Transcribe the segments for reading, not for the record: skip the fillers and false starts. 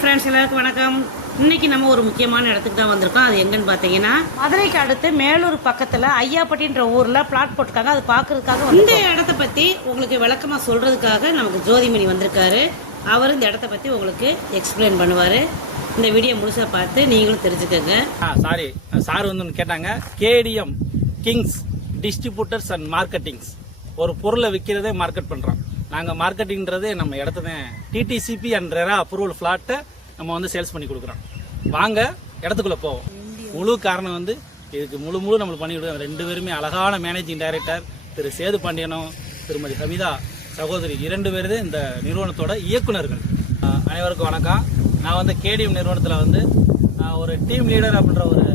Friends, எல்லாருக்கும் வணக்கம். இன்னைக்கு நம்ம ஒரு முக்கியமான இடத்துக்கு தான் வந்திருக்கோம். அது எங்கன்னு பார்த்தீங்கன்னா, மதுரைக்கு அடுத்து மேலூர் பக்கத்தில் ஐயாப்பட்டின்ற ஊரில் பிளாட் போட்டிருக்காங்க. அது பார்க்கறதுக்காக இந்த இடத்த பற்றி உங்களுக்கு விளக்கமாக சொல்கிறதுக்காக நமக்கு ஜோதிமணி வந்திருக்காரு. அவர் இந்த இடத்த பற்றி உங்களுக்கு எக்ஸ்பிளைன் பண்ணுவார். இந்த வீடியோ முழுசாக பார்த்து நீங்களும் தெரிஞ்சுக்கோங்க. சார் வந்து கேட்டாங்க, KTM kings distributors and marketings, ஒரு பொருளை விற்கிறதே மார்க்கெட் பண்ணுறோம். நாங்கள் மார்க்கெட்டிங்கிறது நம்ம இடத்துல டிடிசிபி அண்ட் ரெரா அப்ரூவல் ஃபிளாட்டை நம்ம வந்து சேல்ஸ் பண்ணி கொடுக்குறோம். வாங்க இடத்துக்குள்ள போவோம். முழு காரணம் வந்து இதுக்கு முழு நம்மளுக்கு பண்ணிவிடுவோம். 2 பேருமே அழகான மேனேஜிங் டைரக்டர் திரு சேது பாண்டியனும் திருமதி ஹமிதா சகோதரி 2 பேர் இந்த நிறுவனத்தோட இயக்குநர்கள். அனைவருக்கும் வணக்கம். நான் வந்து கேடிஎம் நிறுவனத்தில் வந்து ஒரு டீம் லீடர் அப்படின்ற ஒரு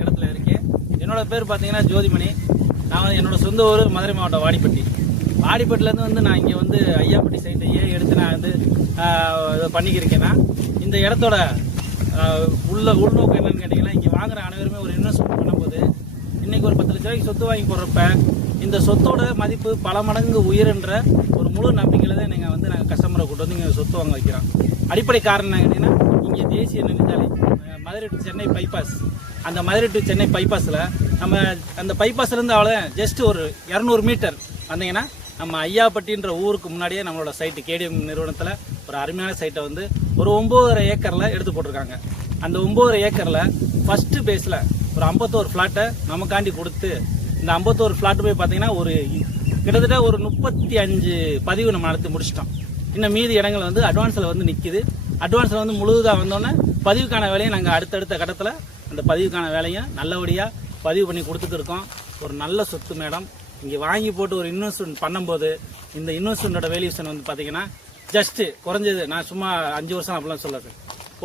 இடத்துல இருக்கேன். என்னோட பேர் பார்த்தீங்கன்னா ஜோதிமணி. நான் வந்து என்னோட சொந்த ஊர் மதுரை மாவட்டம் வாடிப்பட்டிலேருந்து வந்து நான் இங்கே வந்து ஐயாப்பட்டி சைட்டை எடுத்து நான் வந்து இதை பண்ணிக்கிருக்கேன்னா, இந்த இடத்தோட உள்நோக்கம் என்னன்னு கேட்டிங்கன்னா, இங்கே வாங்குற அனைவருமே ஒரு இன்வெஸ்ட்மெண்ட் பண்ணும்போது இன்றைக்கி ஒரு 10 லட்ச ரூபாய்க்கு சொத்து வாங்கி போடுறப்ப இந்த சொத்தோட மதிப்பு பல மடங்கு உயர்ன்ற ஒரு முழு நம்பிக்கையில் தான் நீங்கள் வந்து நாங்கள் கஸ்டமரை கூட்டு வந்து இங்கே சொத்து வாங்க வைக்கிறோம். அடிப்படை காரணம் என்ன கேட்டிங்கன்னா, இங்கே தேசிய நெடுஞ்சாலை மதுரை டு சென்னை பைபாஸ், அந்த மதுரை டு சென்னை பைபாஸில் நம்ம அந்த பைபாஸ்லேருந்து அவ்வளோ ஜஸ்ட் ஒரு 200 மீட்டர் வந்தீங்கன்னா நம்ம ஐயாப்பட்டின்ற ஊருக்கு முன்னாடியே நம்மளோட சைட்டு கேடிஎம் நிறுவனத்தில் ஒரு அருமையான சைட்டை வந்து ஒரு 9.5 ஏக்கரில் எடுத்து போட்டிருக்காங்க. அந்த 9.5 ஏக்கரில் ஃபஸ்ட்டு பேஸில் ஒரு 51 ஃப்ளாட்டை நமக்காண்டி கொடுத்து, இந்த 51 ஃப்ளாட்டு போய் பார்த்தீங்கன்னா ஒரு கிட்டத்தட்ட ஒரு 35 பதிவு நம்ம நடத்தி முடிச்சிட்டோம். இன்னும் மீதி இடங்கள் வந்து அட்வான்ஸில் வந்து நிற்கிது. அட்வான்ஸில் வந்து முழுதாக வந்தோன்னே பதிவுக்கான வேலையை நாங்கள் அடுத்தடுத்த கட்டத்தில் அந்த பதிவுக்கான வேலையை நல்லபடியாக பதிவு பண்ணி கொடுத்துட்டு இருக்கோம். ஒரு நல்ல சொத்து மேடம். இங்கே வாங்கி போட்டு ஒரு இன்வெஸ்ட்மெண்ட் பண்ணும்போது இந்த இன்வெஸ்ட்மெண்ட்டோட வேல்யூஷன் வந்து பார்த்தீங்கன்னா ஜஸ்ட்டு குறைஞ்சது, நான் சும்மா 5 வருஷம் அப்படிலாம் சொல்லாது,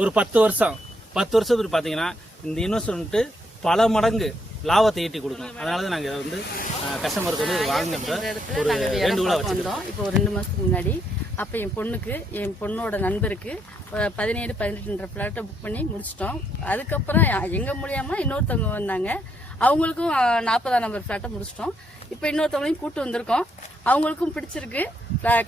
ஒரு 10 வருஷத்துக்கு பார்த்தீங்கன்னா இந்த இன்வெஸ்ட்மெண்ட்டு பல மடங்கு லாபத்தை ஈட்டி கொடுக்கும். அதனால தான் நாங்கள் வந்து கஸ்டமருக்கு வந்து வாங்குற ஒரு வேண்டுகோளாக வச்சுருந்தோம். இப்போ ஒரு 2 மாதத்துக்கு முன்னாடி அப்போ என் பொண்ணோட நண்பருக்கு 17, 18 ஃப்ளாட்டை புக் பண்ணி முடிச்சிட்டோம். அதுக்கப்புறம் எங்கள் மூலியமாக இன்னொருத்தவங்க வந்தாங்க. அவங்களுக்கும் 40ஆம் நம்பர் ஃப்ளாட்டை முடிச்சிட்டோம். இப்போ இன்னொருத்தவங்களையும் கூட்டு வந்திருக்கோம். அவங்களுக்கும் பிடிச்சிருக்கு.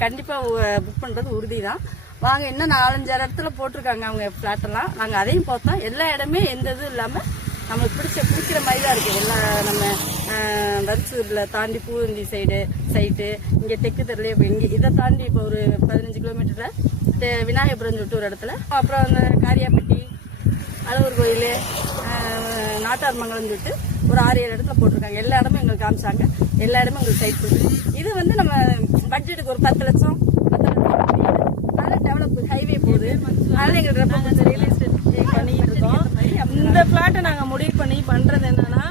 கண்டிப்பாக புக் பண்ணுறது உறுதி தான். வாங்க, இன்னும் 4-5 இடத்துல போட்டிருக்காங்க அவங்க ஃப்ளாட்டெல்லாம். நாங்கள் அதையும் பார்த்தோம். எல்லா இடமே எந்த இதுவும் இல்லாமல் நம்மளுக்கு பிடிக்கிற மாதிரி தான் இருக்குது. எல்லா நம்ம வரிசூரில் தாண்டி பூவந்தி சைட்டு இங்கே தெற்கு தெருல இங்கே இதை தாண்டி இப்போ ஒரு 15 கிலோமீட்டரில் விநாயகபுரம் சொல்லிட்டு ஒரு இடத்துல, அப்புறம் அந்த காரியாப்பட்டி, அழகர் கோயில், நாட்டார்மங்கலம் சொல்லிட்டு ஒரு 6-7 இடத்துல போட்டிருக்காங்க. எல்லா இடமும் எங்களுக்கு காமிச்சாங்க. எல்லா இடமும் எங்களுக்கு சைட் கொடுத்து, இது வந்து நம்ம பட்ஜெட்டுக்கு ஒரு 10 லட்சம் அதனால டெவலப் ஹைவே போகுது. அதனால எங்களுக்கு ரொம்ப ரியல் எஸ்டேட் பண்ணிட்டு இருக்கோம். இந்த பிளாட்டை நாங்கள் முடிவு பண்ணி பண்ணுறது என்னன்னா,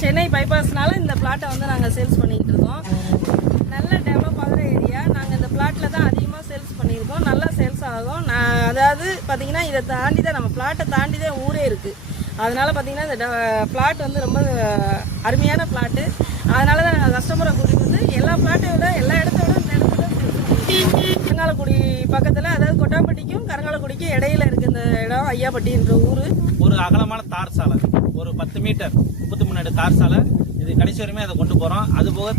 சென்னை பைபாஸ்னால இந்த பிளாட்டை வந்து நாங்கள் சேல்ஸ் பண்ணிக்கிட்டு இருக்கோம். நல்ல டெவலப் ஆகிற ஏரியா. நாங்கள் இந்த பிளாட்டில் தான் அதிகமாக சேல்ஸ் பண்ணியிருக்கோம். நல்லா சேல்ஸ் ஆகும். அதாவது பார்த்தீங்கன்னா, இதை தாண்டி தான் நம்ம பிளாட்டை தாண்டி தான் ஊரே இருக்குது. அதனால பார்த்தீங்கன்னா இந்த பிளாட் வந்து ரொம்ப அருமையான பிளாட்டு. அதனால தான் நாங்கள் கஸ்டமரை கூட்டிகிட்டு வந்து எல்லா பிளாட்டை விட எல்லா இடத்த விட இந்த இடத்துல கரங்காலக்குடி பக்கத்தில், அதாவது கொட்டாம்பட்டிக்கும் கரங்காலக்குடிக்கும் இடையில இருக்குது இந்த இடம் ஐயாப்பட்டின்ற ஊர். ஒரு அகலமான தார் சாலை, ஒரு 10 மீட்டர் 33 அடி தார் சாலை. இது கடைசி வரையுமே அதை கொண்டு போகிறோம். அதுபோக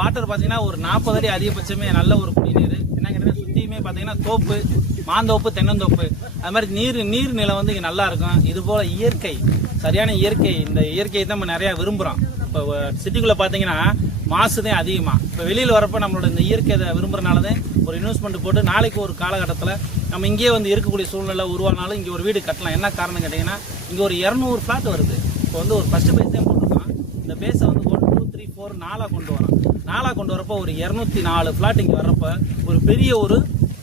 வாட்டர் பார்த்தீங்கன்னா ஒரு 40 அடி அதிகபட்சமே நல்ல ஒரு குடிநீர். என்ன கேட்டால் சுற்றியுமே பார்த்தீங்கன்னா தோப்பு, மாந்தோப்பு, தென்னந்தோப்பு, அது மாதிரி நீர்நிலை வந்து இங்கே நல்லா இருக்கும். இது போல் இயற்கை, சரியான இயற்கை, இந்த இயற்கையை தான் நம்ம நிறையா விரும்புகிறோம். இப்போ சிட்டிக்குள்ளே பார்த்தீங்கன்னா மாசுதான் அதிகமாக. இப்போ வெளியில் வரப்போ நம்மளோட இந்த இயற்கையை விரும்புறதுனால தான் ஒரு இன்வெஸ்ட்மெண்ட் போட்டு நாளைக்கு ஒரு காலகட்டத்தில் நம்ம இங்கேயே வந்து இருக்கக்கூடிய சூழ்நிலை உருவானாலும் இங்கே ஒரு வீடு கட்டலாம். என்ன காரணம் கேட்டிங்கன்னா, இங்கே ஒரு 200 ஃப்ளாட் வருது. இப்போ வந்து ஒரு ஃபஸ்ட்டு பேஸ் தான் போட்டிருக்கோம். இந்த பேஸை வந்து 1, 2, 3, 4 4 கொண்டு வரோம். 4 கொண்டு வரப்போ ஒரு 204 ஃப்ளாட் இங்கே வர்றப்போ ஒரு பெரிய ஒரு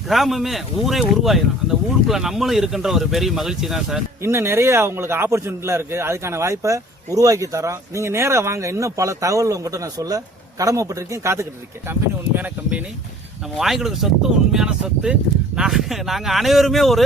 கிராமமே, ஊரே உருவாயிடும். அந்த ஊருக்குள்ள நம்மளும் இருக்கின்ற ஒரு பெரிய மகிழ்ச்சி தான் சார். இன்னும் நிறைய உங்களுக்கு ஆப்பர்ச்சுனிட்டிலாம் இருக்குது. அதுக்கான வாய்ப்பை உருவாக்கி தரோம். நீங்கள் நேராக வாங்க. இன்னும் பல தகவல் உங்கள்கிட்ட நான் சொல்ல கடமைப்பட்டிருக்கேன், காத்துக்கிட்டு இருக்கேன். கம்பெனி உண்மையான கம்பெனி. நம்ம வாங்கி கொடுக்குற சொத்து உண்மையான சொத்து. நாங்கள் அனைவருமே ஒரு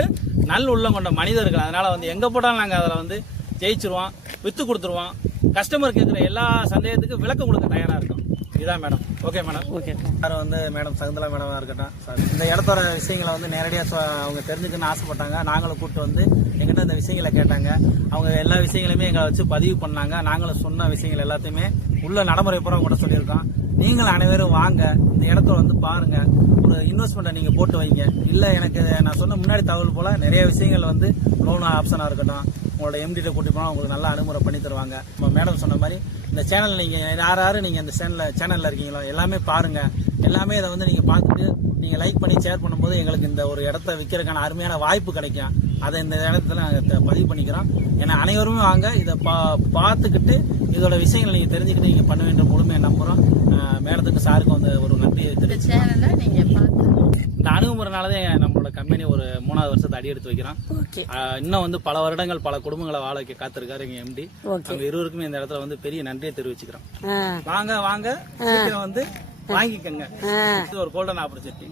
நல் உள்ளம் கொண்ட மனிதர்கள். அதனால் வந்து எங்கே போட்டாலும் நாங்கள் அதில் வந்து ஜெயிச்சிருவோம், விற்று கொடுத்துருவோம். கஸ்டமர் கேட்குற எல்லா சந்தேகத்துக்கும் விளக்கம் கொடுக்க தயாராக இருக்கும். இதான் madam. Okay madam. Okay sir வந்து மேடம் சகுந்தலா மேடமாக இருக்கட்டும் சார், இந்த இடத்தோட விஷயங்களை வந்து நேரடியாக அவங்க தெரிஞ்சுக்கணும்னு ஆசைப்பட்டாங்க. நாங்களும் கூப்பிட்டு வந்து எங்கிட்ட இந்த விஷயங்களை கேட்டாங்க. அவங்க எல்லா விஷயங்களையுமே எங்களை வச்சு பதிவு பண்ணாங்க. நாங்களும் சொன்ன விஷயங்கள் எல்லாத்தையுமே உள்ள நடைமுறை பூரா கூட சொல்லியிருக்கோம். நீங்கள் அனைவரும் வாங்க, இந்த இடத்த வந்து பாருங்க, ஒரு இன்வெஸ்ட்மெண்ட்டை நீங்க போட்டு வைங்க. இல்ல எனக்கு நான் சொன்ன முன்னாடி தகவல் போல நிறைய விஷயங்கள் வந்து லோன் ஆப்ஷனா இருக்கட்டும், உங்களோட எம்டிட்ட கூட்டி போனா உங்களுக்கு நல்ல அனுமுறை பண்ணி தருவாங்க. மேடம் சொன்ன மாதிரி இந்த சேனல் நீங்க யாரு நீங்க இந்த சேனல்ல இருக்கீங்களோ எல்லாமே பாருங்க. எல்லாமே இதை வந்து நீங்க பார்த்துட்டு நீங்க லைக் பண்ணி ஷேர் பண்ணும்போது எங்களுக்கு இந்த ஒரு இடத்த விற்கிறதுக்கான அருமையான வாய்ப்பு கிடைக்கும். அதை இந்த இடத்துல நாங்கள் பதிவு பண்ணிக்கிறோம். ஏன்னா அனைவருமே வாங்க, இதை பார்த்துக்கிட்டு இதோட விஷயங்களை நீங்க தெரிஞ்சுக்கிட்டு நீங்க பண்ண வேண்டிய முழுமையை நம்புறோம். மேடத்துக்கு சாருக்கு வந்து ஒரு நன்றியை தெரிவிச்சு சேனலை நீங்க பார்த்து இந்த அணுகுமுறைனாலதான் நம்மளோட கம்பெனி ஒரு 3வது வருஷத்தை அடி எடுத்து வைக்கிறோம். இன்னும் வந்து பல வருடங்கள் பல குடும்பங்களை வாழ வைக்க காத்திருக்காரு எங்க எம்டி. அவங்க இருவருக்குமே இந்த இடத்துல வந்து பெரிய நன்றியை தெரிவிச்சுக்கிறோம். வாங்க சீக்கிரம் வந்து வாங்கிக்கங்க. இது ஒரு கோல்டன் ஆப்பர்ச்சுனிட்டி.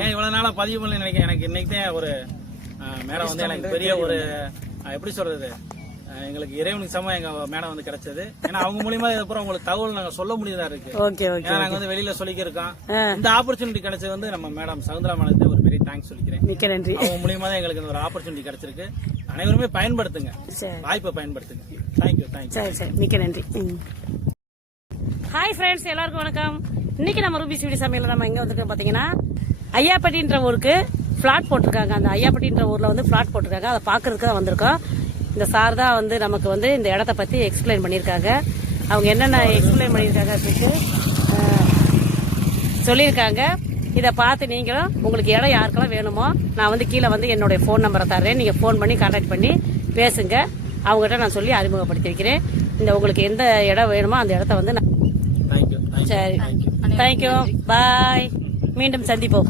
ஏன் இவ்வளவு நாளா பதிவு பண்ணல நினைக்கிறேன். எனக்கு இன்னைக்கு தான் ஒரு மேடம் வந்து எனக்கு பெரிய ஒரு எப்படி சொல்றது, எங்களுக்கு இறைவனுக்கு சமம் எங்க மேடம் வந்து கிடைச்சது. ஏன்னா அவங்க மூலியமா இதுக்கப்புறம் உங்களுக்கு தகவல் நாங்க சொல்ல முடியதா இருக்கு. ஏன்னா நாங்க வந்து வெளியில சொல்லிக்க இருக்கோம். இந்த ஆப்பர்ச்சுனிட்டி கிடைச்சது வந்து நம்ம மேடம் சவுந்தரா மேடத்தை ஒரு பெரிய தேங்க்ஸ் சொல்லிக்கிறேன். மிக்க நன்றி. அவங்க மூலியமா தான் எங்களுக்கு ஒரு ஆப்பர்ச்சுனிட்டி கிடைச்சிருக்கு. அனைவருமே பயன்படுத்துங்க, வாய்ப்பை பயன்படுத்துங்க. தேங்க்யூ. சரி, மிக்க நன்றி. ஹாய் ஃப்ரெண்ட்ஸ், எல்லாருக்கும் வணக்கம். இன்னைக்கு நம்ம ரூபிஸ் வீடியோ சமையல நம்ம எங்க வந்திருக்கோம் பாத்தீங்கன்னா, ஐயாப்பட்டின்ற ஊருக்கு பிளாட் போட்டிருக்காங்க. அந்த ஐயாப்பட்டின்ற ஊர்ல வந்து பிளாட் போட்டிருக்காங்க. அதை பாக்குறதுக்கு தான் வந்திருக்கோம். இந்த சார் தான் வந்து நமக்கு வந்து இந்த இடத்த பத்தி எக்ஸ்பிளைன் பண்ணியிருக்காங்க. அவங்க என்னென்ன எக்ஸ்பிளைன் பண்ணியிருக்காங்க அப்படின்ட்டு சொல்லியிருக்காங்க. இதை பார்த்து நீங்களும் உங்களுக்கு இடம் யாருக்கெல்லாம் வேணுமோ நான் வந்து கீழே வந்து என்னுடைய ஃபோன் நம்பரை தர்றேன். நீங்கள் ஃபோன் பண்ணி கான்டாக்ட் பண்ணி பேசுங்க. அவங்ககிட்ட நான் சொல்லி அறிமுகப்படுத்தியிருக்கிறேன். இந்த உங்களுக்கு எந்த இடம் வேணுமோ அந்த இடத்த வந்து சரி, தேங்க்யூ, பாய். மீண்டும் சந்திப்போம்.